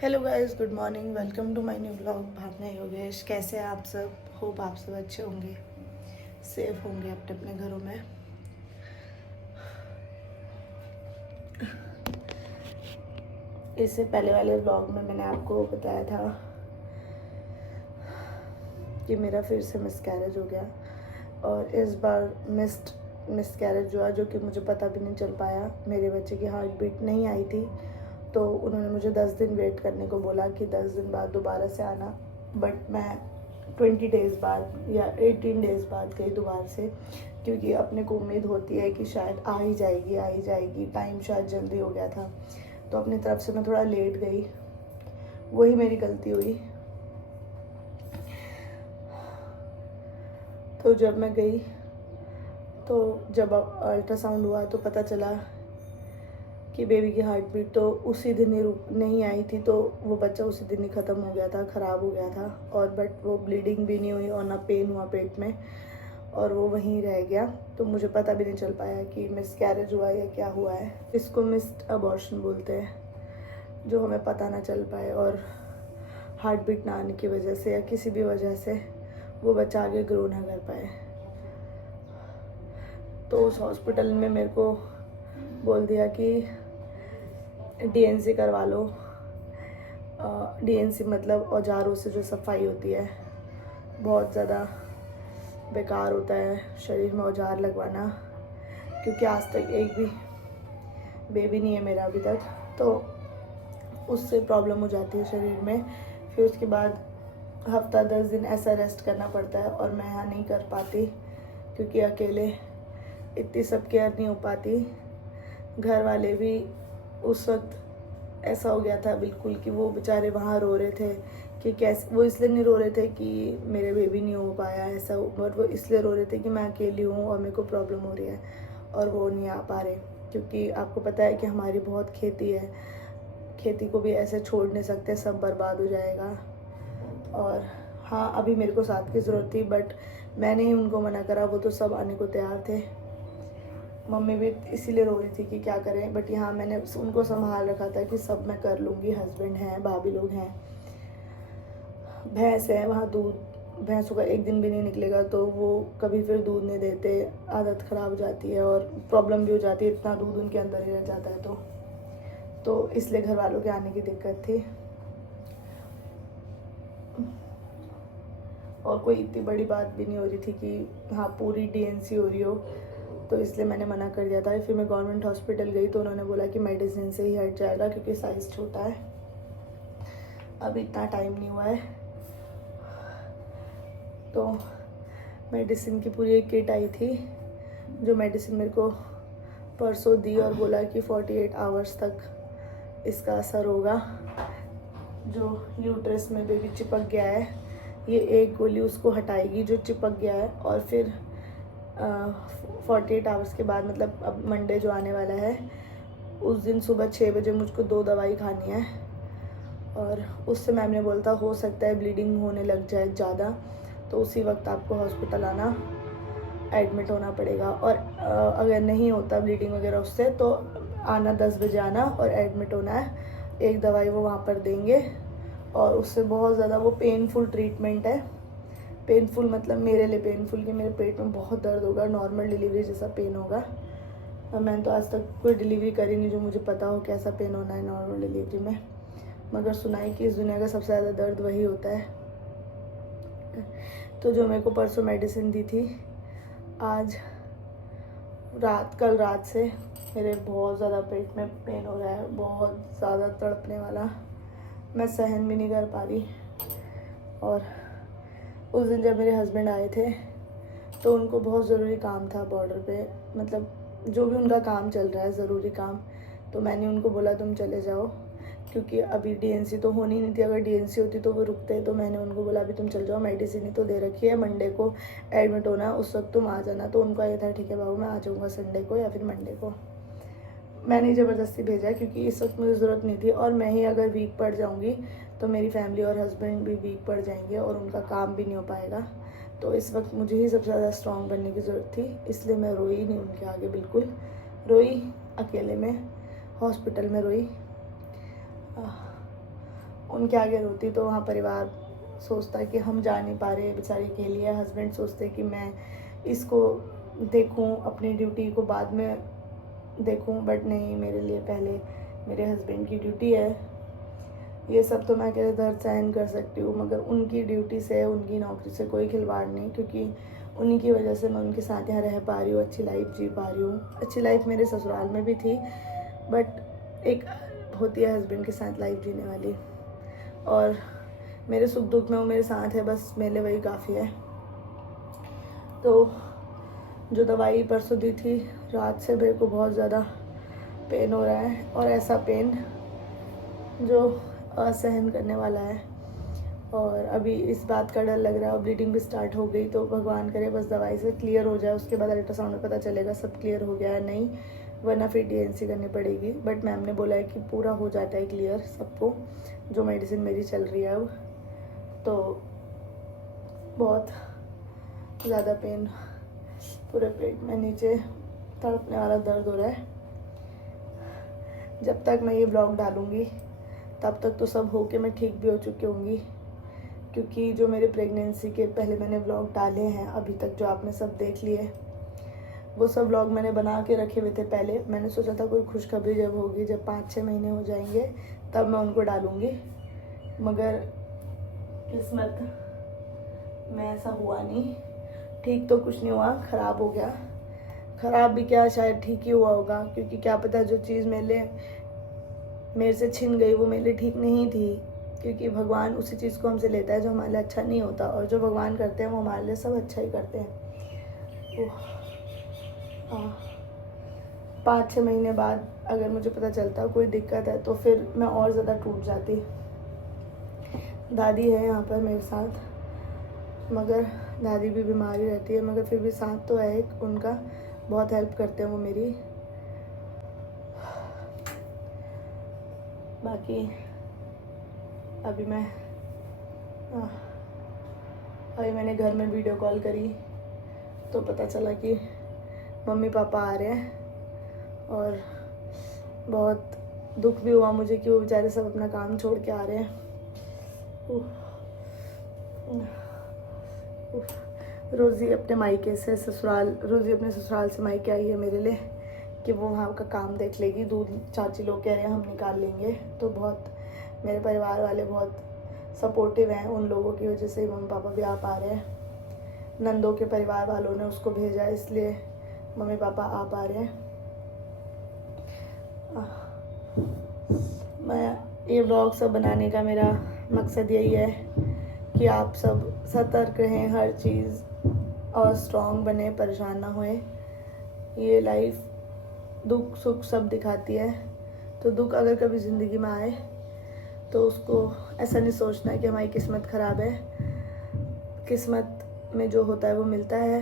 Hello guys, good morning. Welcome to my new blog Bhavna Yogesh. कैसे हैं आप सब? होप आप सब अच्छे होंगे, सेफ होंगे अपने अपने घरों में। इससे पहले वाले ब्लॉग में मैंने आपको बताया था कि मेरा फिर से मिसकैरेज हो गया, और इस बार मिसकैरेज हुआ जो कि मुझे पता भी नहीं चल पाया। मेरे बच्चे की हार्ट बीट नहीं आई थी, तो उन्होंने मुझे 10 दिन वेट करने को बोला कि 10 दिन बाद दोबारा से आना। बट मैं 20 डेज़ बाद या 18 डेज़ बाद गई दोबारा से, क्योंकि अपने को उम्मीद होती है कि शायद आ ही जाएगी। टाइम शायद जल्दी हो गया था, तो अपनी तरफ से मैं थोड़ा लेट गई। वही मेरी गलती हुई। तो जब मैं गई, तो जब अल्ट्रासाउंड हुआ तो पता चला कि बेबी की हार्ट बीट तो उसी दिन ही नहीं आई थी, तो वो बच्चा उसी दिन ही ख़त्म हो गया था, ख़राब हो गया था। और बट वो ब्लीडिंग भी नहीं हुई और ना पेन हुआ पेट में, और वो वहीं रह गया। तो मुझे पता भी नहीं चल पाया कि मिसकैरेज हुआ या क्या हुआ है। इसको मिस्ड अबॉर्शन बोलते हैं, जो हमें पता ना चल पाए और हार्ट बीट ना आने की वजह से या किसी भी वजह से वो बच्चा आगे ग्रो ना कर पाए। तो उस हॉस्पिटल में मेरे को बोल दिया कि डीएनसी करवा लो। डीएनसी मतलब औजारों से जो सफाई होती है, बहुत ज़्यादा बेकार होता है शरीर में औजार लगवाना, क्योंकि आज तक एक भी बेबी नहीं है मेरा अभी तक, तो उससे प्रॉब्लम हो जाती है शरीर में। फिर उसके बाद हफ्ता 10 दिन ऐसा रेस्ट करना पड़ता है, और मैं यहाँ नहीं कर पाती क्योंकि अकेले इतनी सब केयर नहीं हो पाती। घर वाले भी उस वक्त ऐसा हो गया था बिल्कुल कि वो बेचारे वहाँ रो रहे थे कि कैसे। वो इसलिए नहीं रो रहे थे कि मेरे बेबी नहीं हो पाया ऐसा, बट वो इसलिए रो रहे थे कि मैं अकेली हूँ और मेरे को प्रॉब्लम हो रही है और वो नहीं आ पा रहे। क्योंकि आपको पता है कि हमारी बहुत खेती है, खेती को भी ऐसे छोड़ नहीं सकते, सब बर्बाद हो जाएगा। और हाँ, अभी मेरे को साथ की ज़रूरत थी, बट मैंने ही उनको मना करा, वो तो सब आने को तैयार थे। मम्मी भी इसीलिए रो रही थी कि क्या करें, बट यहाँ मैंने उनको संभाल रखा था कि सब मैं कर लूँगी। हस्बैंड हैं, भाभी लोग हैं, भैंस है, वहाँ दूध भैंसों का एक दिन भी नहीं निकलेगा, तो वो कभी फिर दूध नहीं देते, आदत ख़राब हो जाती है और प्रॉब्लम भी हो जाती है, इतना दूध उनके अंदर ही रह जाता है। तो इसलिए घर वालों के आने की दिक्कत थी, और कोई इतनी बड़ी बात भी नहीं हो रही थी कि हाँ पूरी डीएनसी हो रही हो, तो इसलिए मैंने मना कर दिया था। फिर मैं गवर्नमेंट हॉस्पिटल गई, तो उन्होंने बोला कि मेडिसिन से ही हट जाएगा क्योंकि साइज़ छोटा है, अभी इतना टाइम नहीं हुआ है। तो मेडिसिन की पूरी एक किट आई थी, जो मेडिसिन मेरे को परसों दी, और बोला कि 48 आवर्स तक इसका असर होगा। जो यूट्रस में बेबी चिपक गया है, ये एक गोली उसको हटाएगी जो चिपक गया है, और फिर 48 आवर्स के बाद, मतलब अब मंडे जो आने वाला है, उस दिन सुबह 6 बजे मुझको 2 दवाई खानी है। और उससे मैम ने बोलता हो सकता है ब्लीडिंग होने लग जाए ज़्यादा, तो उसी वक्त आपको हॉस्पिटल आना, एडमिट होना पड़ेगा। और अगर नहीं होता ब्लीडिंग वगैरह उससे, तो आना 10 बजे आना और एडमिट होना है। एक दवाई वो वहाँ पर देंगे, और उससे बहुत ज़्यादा वो पेनफुल ट्रीटमेंट है। पेनफुल मतलब मेरे लिए पेनफुल कि मेरे पेट में बहुत दर्द होगा, नॉर्मल डिलीवरी जैसा पेन होगा। और मैंने तो आज तक कोई डिलीवरी करी नहीं जो मुझे पता हो कैसा पेन होना है नॉर्मल डिलीवरी में, मगर सुना है कि इस दुनिया का सबसे ज़्यादा दर्द वही होता है। तो जो मेरे को परसों मेडिसिन दी थी, आज कल रात से मेरे बहुत ज़्यादा पेट में पेन हो रहा है, बहुत ज़्यादा तड़पने वाला, मैं सहन भी नहीं कर पा रही। और उस दिन जब मेरे हस्बैंड आए थे, तो उनको बहुत ज़रूरी काम था बॉर्डर पे, मतलब जो भी उनका काम चल रहा है ज़रूरी काम, तो मैंने उनको बोला तुम चले जाओ, क्योंकि अभी डीएनसी तो होनी नहीं थी। अगर डीएनसी होती तो वो रुकते, तो मैंने उनको बोला अभी तुम चल जाओ, मेडिसिन ही तो दे रखी है, मंडे को एडमिट होना, उस वक्त तुम आ जाना। तो उनका ये था ठीक है बाबू, मैं आ जाऊँगा संडे को या फिर मंडे को। मैंने ज़बरदस्ती भेजा क्योंकि इस वक्त मुझे ज़रूरत नहीं थी, और मैं ही अगर वीक पड़ जाऊँगी तो मेरी फैमिली और हस्बैंड भी वीक पड़ जाएंगे और उनका काम भी नहीं हो पाएगा। तो इस वक्त मुझे ही सबसे ज़्यादा स्ट्रॉन्ग बनने की ज़रूरत थी, इसलिए मैं रोई नहीं उनके आगे, बिल्कुल रोई अकेले में, हॉस्पिटल में रोई। उनके आगे रोती तो वहाँ परिवार सोचता है कि हम जा नहीं पा रहे, बेचारी के लिए। हस्बैंड सोचते कि मैं इसको देखूं, अपनी ड्यूटी को बाद में देखूं, बट नहीं, मेरे लिए पहले मेरे हस्बैंड की ड्यूटी है। ये सब तो मैं अकेले दर्द सहन कर सकती हूँ, मगर उनकी ड्यूटी से, उनकी नौकरी से कोई खिलवाड़ नहीं, क्योंकि उन्हीं की वजह से मैं उनके साथ यहाँ रह पा रही हूँ, अच्छी लाइफ जी पा रही हूँ। अच्छी लाइफ मेरे ससुराल में भी थी, बट एक होती है हस्बैंड के साथ लाइफ जीने वाली, और मेरे सुख दुख में वो मेरे साथ है, बस मेरे लिए वही काफ़ी है। तो जो दवाई परसों दी थी, रात से मेरे को बहुत ज़्यादा पेन हो रहा है, और ऐसा पेन जो असहन करने वाला है। और अभी इस बात का डर लग रहा है, और ब्लीडिंग भी स्टार्ट हो गई, तो भगवान करे बस दवाई से क्लियर हो जाए, उसके बाद अल्ट्रासाउंड में पता चलेगा सब क्लियर हो गया है नहीं, वरना फिर DNC करनी पड़ेगी। बट मैम ने बोला है कि पूरा हो जाता है क्लियर सबको, जो मेडिसिन मेरी चल रही है अब। तो बहुत ज़्यादा पेन, पूरे पेट में नीचे तड़पने वाला दर्द हो रहा है। जब तक मैं ये ब्लॉग डालूँगी तब तक तो सब हो के मैं ठीक भी हो चुकी होंगी, क्योंकि जो मेरे प्रेगनेंसी के पहले मैंने व्लॉग डाले हैं अभी तक, जो आपने सब देख लिए, वो सब व्लॉग मैंने बना के रखे हुए थे पहले। मैंने सोचा था कोई खुशखबरी जब होगी, जब 5-6 महीने हो जाएंगे, तब मैं उनको डालूँगी, मगर किस्मत में ऐसा हुआ नहीं। ठीक तो कुछ नहीं हुआ, ख़राब हो गया। ख़राब भी क्या, शायद ठीक ही हुआ होगा, क्योंकि क्या पता जो चीज़ मेरे से छिन गई वो मेरे लिए ठीक नहीं थी, क्योंकि भगवान उसी चीज़ को हमसे लेता है जो हमारे लिए अच्छा नहीं होता, और जो भगवान करते हैं वो हमारे लिए सब अच्छा ही करते हैं। 5-6 महीने बाद अगर मुझे पता चलता कोई दिक्कत है तो फिर मैं और ज़्यादा टूट जाती। दादी है यहाँ पर मेरे साथ, मगर दादी भी बीमार ही रहती है, मगर फिर भी साथ तो है एक उनका, बहुत हेल्प करते हैं वो मेरी। बाकी अभी मैंने घर में वीडियो कॉल करी तो पता चला कि मम्मी पापा आ रहे हैं, और बहुत दुख भी हुआ मुझे कि वो बेचारे सब अपना काम छोड़ के आ रहे हैं। रोज़ी अपने मायके से ससुराल, रोज़ी अपने ससुराल से मायके आई है मेरे लिए कि वो वहाँ का काम देख लेगी। दूध चाची लोग कह रहे हैं हम निकाल लेंगे, तो बहुत मेरे परिवार वाले बहुत सपोर्टिव हैं, उन लोगों की वजह से मम्मी पापा भी आ पा रहे हैं। नंदों के परिवार वालों ने उसको भेजा, इसलिए मम्मी पापा आ पा रहे हैं। मैं ये व्लॉग सब बनाने का मेरा मकसद यही है कि आप सब सतर्क रहें, हर चीज़, और स्ट्रॉन्ग बने, परेशान ना होए। ये लाइफ दुख सुख सब दिखाती है, तो दुख अगर कभी ज़िंदगी में आए तो उसको ऐसा नहीं सोचना है कि हमारी किस्मत ख़राब है। किस्मत में जो होता है वो मिलता है,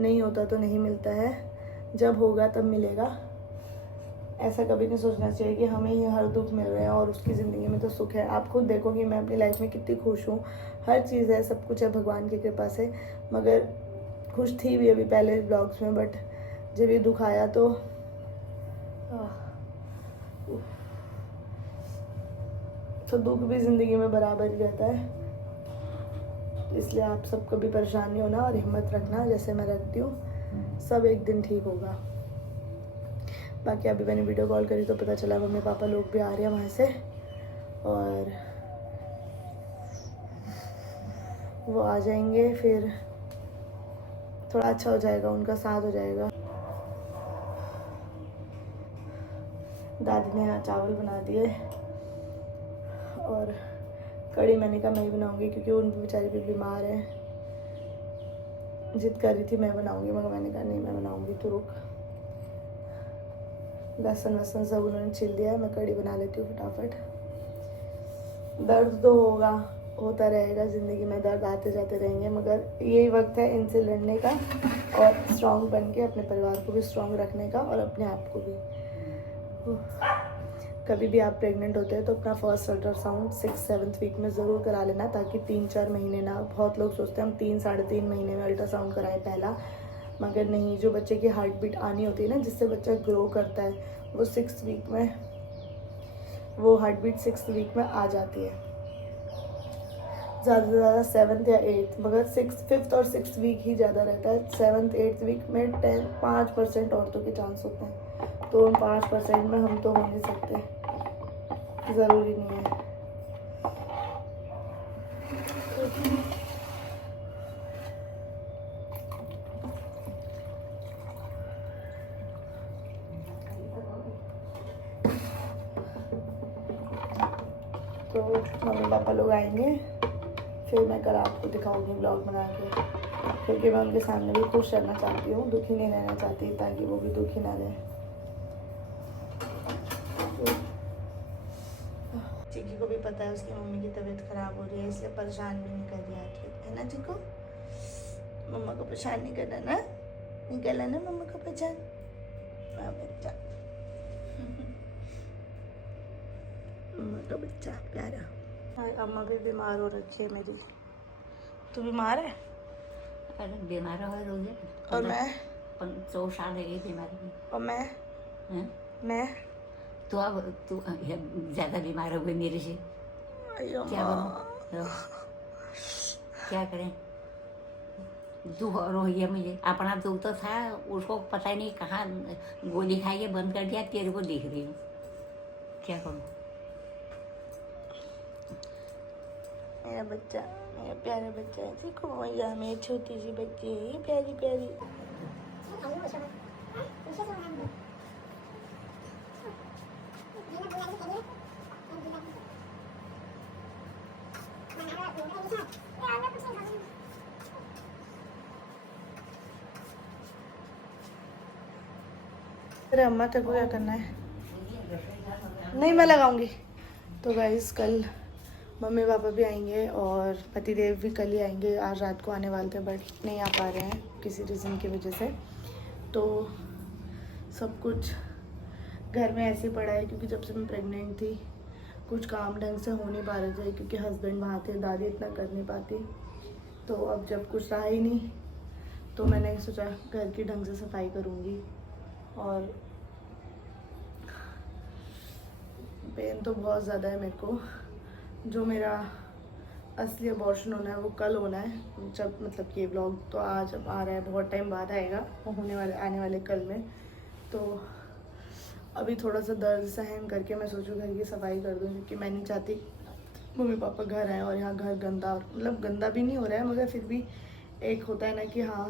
नहीं होता तो नहीं मिलता है, जब होगा तब मिलेगा। ऐसा कभी नहीं सोचना चाहिए कि हमें ही हर दुख मिल रहे हैं और उसकी ज़िंदगी में तो सुख है। आप खुद देखो कि मैं अपनी लाइफ में कितनी खुश हूँ, हर चीज़ है, सब कुछ है भगवान की कृपा से, मगर खुश थी भी अभी पहले ब्लॉग्स में, बट जब ये दुख आया तो दुख भी ज़िंदगी में बराबर ही रहता है। इसलिए आप सब कभी परेशान नहीं होना और हिम्मत रखना, जैसे मैं रखती हूँ, सब एक दिन ठीक होगा। बाकी अभी मैंने वीडियो कॉल करी तो पता चला मम्मी पापा लोग भी आ रहे हैं वहाँ से, और वो आ जाएंगे, फिर थोड़ा अच्छा हो जाएगा, उनका साथ हो जाएगा। दादी ने यहाँ चावल बना दिए, और कड़ी मैंने कहा मैं ही बनाऊँगी, क्योंकि उन बेचारी भी बीमार है। जिद कर रही थी मैं बनाऊँगी, मगर मैंने कहा नहीं मैं बनाऊँगी, तो रुक। लहसुन वसन सब उन्होंने छिल दिया है, मैं कड़ी बना लेती हूँ फटाफट। दर्द तो होता रहेगा ज़िंदगी में, दर्द आते जाते रहेंगे, मगर यही वक्त है इनसे लड़ने का और स्ट्रॉन्ग बन के अपने परिवार को भी स्ट्रॉन्ग रखने का, और अपने आप को भी। कभी भी आप प्रेग्नेंट होते हैं तो अपना फर्स्ट अल्ट्रासाउंड 6-7 वीक में ज़रूर करा लेना, ताकि 3-4 महीने ना, बहुत लोग सोचते हैं हम 3-3.5 महीने में अल्ट्रासाउंड कराएं पहला, मगर नहीं। जो बच्चे की हार्ट बीट आनी होती है ना, जिससे बच्चा ग्रो करता है, वो 6th वीक में, वो हार्ट बीट 6th वीक में आ जाती है। ज़्यादा से ज़्यादा 7th या 8th, मगर 5th और 6th वीक ही ज़्यादा रहता है। 7th 8th वीक में 5% औरतों के चांस होते हैं, तो उन 5% में हम तो हो नहीं सकते, ज़रूरी नहीं है। तो मम्मी पापा लोग आएंगे, फिर मैं कल आपको दिखाऊंगी ब्लॉग बना के, क्योंकि मैं उनके सामने भी खुश रहना चाहती हूँ, दुखी नहीं रहना चाहती, ताकि वो भी दुखी ना रहे। चिक्की को भी पता है उसकी मम्मी की तबीयत खराब हो रही है, इसलिए परेशान भी नहीं कर रही आके, है ना चिक्को? मम्मा को परेशान नहीं करना ना, नहीं करना ना मम्मा को परेशान। हाँ बच्चा, मम्मा का बच्चा प्यारा। अम्मा भी बीमार हो रखी है मेरी। तू बीमार है? अरे बीमार हो रोज। और मैं 2 साल है ये बीमारी में। और मैं हैं? मैं तो अब तू ज्यादा बीमार हो गई मेरे से। क्या करूं? क्या करें? दुख और रोही है मुझे। अपना दुख तो था, उसको पता ही नहीं कहाँ गोली खाई है, बंद कर दिया, तेरे को देख रही हूँ। क्या करूं? मेरा बच्चा, मेरा प्यारा बच्चा है। देखो भैया, मेरी छोटी सी बच्ची है, प्यारी प्यारी। अरे अम्मा तेरे को क्या करना है? नहीं, मैं लगाऊंगी। तो गाइस कल मम्मी पापा भी आएंगे और पतिदेव भी कल ही आएंगे। आज रात को आने वाले थे बट नहीं आ पा रहे हैं किसी रीज़न की वजह से। तो सब कुछ घर में ऐसे पड़ा है, क्योंकि जब से मैं प्रेग्नेंट थी कुछ काम ढंग से हो नहीं पा रहे थे, क्योंकि हस्बैंड वहाँ थे, दादी इतना कर नहीं पाती। तो अब जब कुछ रहा ही नहीं, तो मैंने सोचा घर की ढंग से सफाई करूँगी। और पेन तो बहुत ज़्यादा है मेरे को। जो मेरा असली अबॉर्शन होना है वो कल होना है, जब मतलब ये व्लॉग तो आज आ रहा है, बहुत टाइम बाद आएगा, वो आने वाले कल में। तो अभी थोड़ा सा दर्द सहन करके मैं सोचूँ घर की सफाई कर दूँ, क्योंकि मैं नहीं चाहती मम्मी पापा घर आए और यहाँ घर गंदा, मतलब गंदा भी नहीं हो रहा है, मगर फिर भी एक होता है ना कि हाँ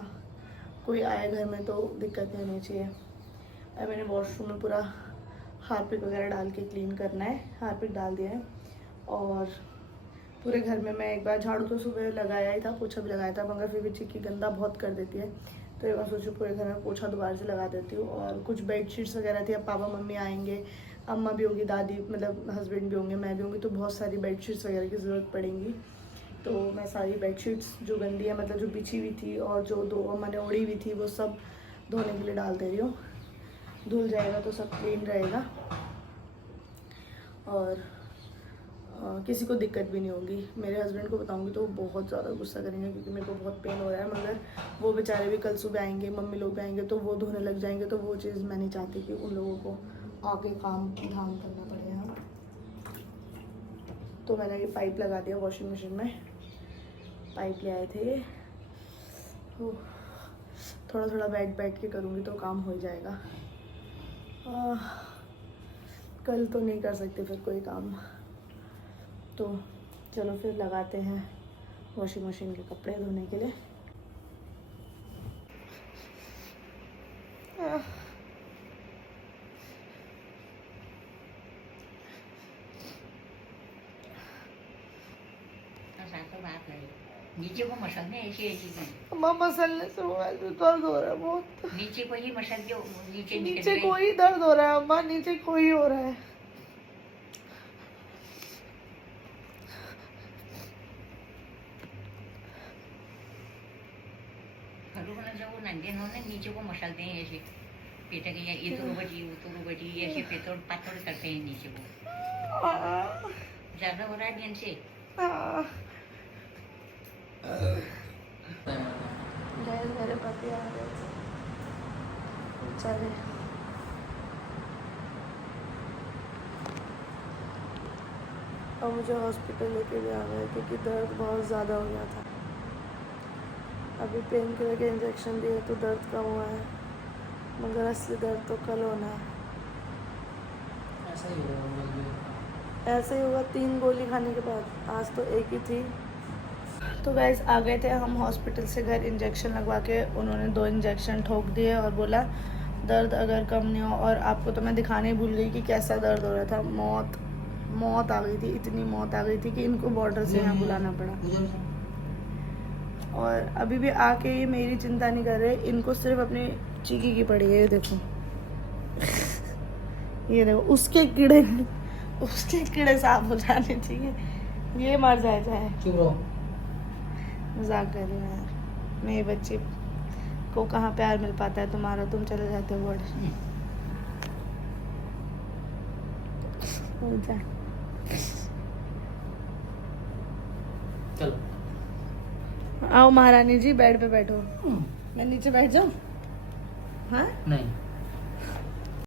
कोई आए घर में तो दिक्कत नहीं होनी चाहिए। और मैंने वॉशरूम में पूरा हार्पिक वगैरह डाल के क्लीन करना है, हार्पिक डाल दिया है। और पूरे घर में मैं एक बार झाड़ू तो सुबह लगाया ही था, पोछा भी लगाया था, मगर फिर भी चिक्की गंदा बहुत कर देती है, तो एक बार सोचूं पूरे घर में पोछा दोबारा से लगा देती हूँ। और कुछ बेडशीट्स वगैरह थी, अब पापा मम्मी आएंगे, अम्मा भी होगी, दादी मतलब हस्बैंड भी होंगे, मैं भी होंगी, तो बहुत सारी बेडशीट्स वगैरह की ज़रूरत पड़ेंगी। तो मैं सारी बेडशीट्स जो गंदी है, मतलब जो बिछी हुई थी और जो 2 अम्मा ने ओढ़ी हुई थी, वो सब धोने के लिए डाल दे रही हूँ। धुल जाएगा तो सब क्लीन रहेगा और किसी को दिक्कत भी नहीं होगी। मेरे हस्बैंड को बताऊंगी तो वो बहुत ज़्यादा गुस्सा करेंगे, क्योंकि मेरे को बहुत पेन हो रहा है, मगर वो बेचारे भी कल सुबह आएंगे, मम्मी लोग भी आएंगे, तो वो धोने लग जाएंगे। तो वो चीज़ मैं नहीं चाहती कि उन लोगों को आके काम धाम करना पड़े। हाँ, तो मैंने ये पाइप लगा दिया वॉशिंग मशीन में, पाइप ले आए थे। थोड़ा थोड़ा बैठ के करूँगी तो काम हो ही जाएगा। कल तो नहीं कर सकते फिर कोई काम, तो चलो फिर लगाते हैं वॉशिंग मशीन के कपड़े धोने के लिए। नीचे को मसलने ऐसी अम्मा मसलने से मोबाइल में दर्द हो रहा है बहुत। नीचे को ही मसल दो, नीचे को ही दर्द हो रहा है अम्मा, नीचे को ही हो रहा है। नीचे को मसलते हैं ऐसे, पेटा के इतरो बजी ऐसे पेतोड़ पातोड़ करते हैं नीचे को। ज्यादा हो रहा है दिन से। मेरे पति आ गए चले। और मुझे हॉस्पिटल लेके भी आ गए क्योंकि दर्द बहुत ज़्यादा हो गया था। अभी पेन किलर के इंजेक्शन दिए तो दर्द कम हुआ है, मगर असली दर्द तो कल होना है। ऐसा ही होगा। ऐसे ही होगा 3 गोली खाने के बाद, आज तो एक ही थी। तो गाइस आ गए थे हम हॉस्पिटल से घर, इंजेक्शन लगवा के उन्होंने 2 इंजेक्शन ठोक दिए और बोला दर्द अगर कम नहीं हो, और आपको तो मैं दिखाने ही भूल गई कि कैसा दर्द हो रहा था। मौत आ गई थी, इतनी मौत आ गई थी कि इनको बॉर्डर से यहाँ बुलाना पड़ा। और अभी भी आके ये मेरी चिंता नहीं कर रहे, इनको सिर्फ अपनी चीकी की पड़ी है। ये देखो ये देखो उसके कीड़े साफ हो जाने चाहिए, ये मर जाए चाहे। चुप रहो। मजाक कर रही हूँ यार, मेरी बच्ची को कहाँ प्यार मिल पाता है तुम्हारा, तुम चले जाते हो बॉर्डर। चलो आओ महारानी जी, बेड पे बैठो। मैं नीचे बैठ जाऊँ? हाँ नहीं